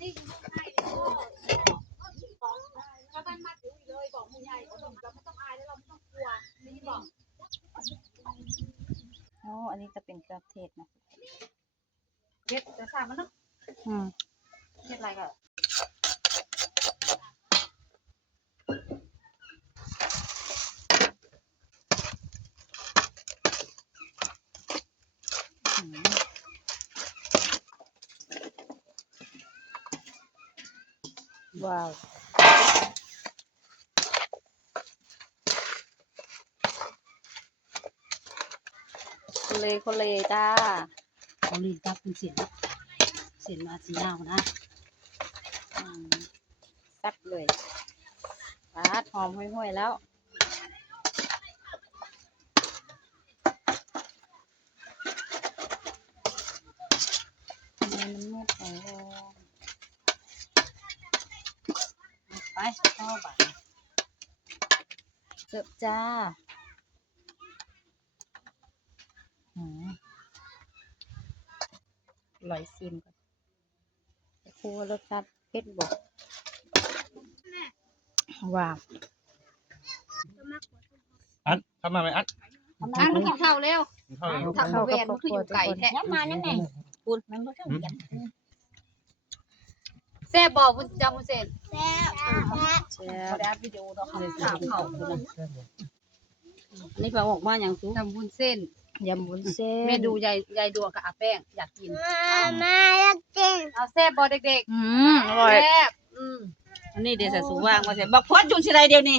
นี่อยู่ไทยถ้าบ้านมัดอยู่เลยบอกผู้ใหญ่เราไม่ต้องอายแล้วเราไม่ต้องกลัวนี่บอกอ๋ออันนี้จะเป็นเครื่องเทศนะเฮ็ดจะสร้างมันเนาะเฮ็ดอะไรก็ว้าวคนเลยจ้าเขาลีนตับเป็นเสียนมาสียาวนะแซ่บเลยปาดหอมห่วยๆแล้วมันมืดไปไปพ่อบ่าเสิร์ฟจ้าลอยซิมก่อนครัวรสชาติเผ็ดบวกว้าว อัดทำมาไหมอัด อันมากินข้าวเร็ว กินข้าวเลย ทำแหวนมันคืออยู่ไก่แท้ มานั่นไงคุณมันก็ต้องเขียน แซ่บบอกคุณจำคุณเสร็จ แซ่บ เขาได้วิดีโอเราถามเขา อันนี้พอออกมาอย่างสูง ทำวุ้นเส้น ยำวุ้นเส้น เมนูยายดวงกับอาแป้งอยากกิน มาแล้วจริง เอาแซ่บบอเด็ก อร่อย ๆแซ่บ อันนี้เดี๋ยวใส่สูงว่างมาใส่บักพอดอยู่ที่ไรเดียวนี่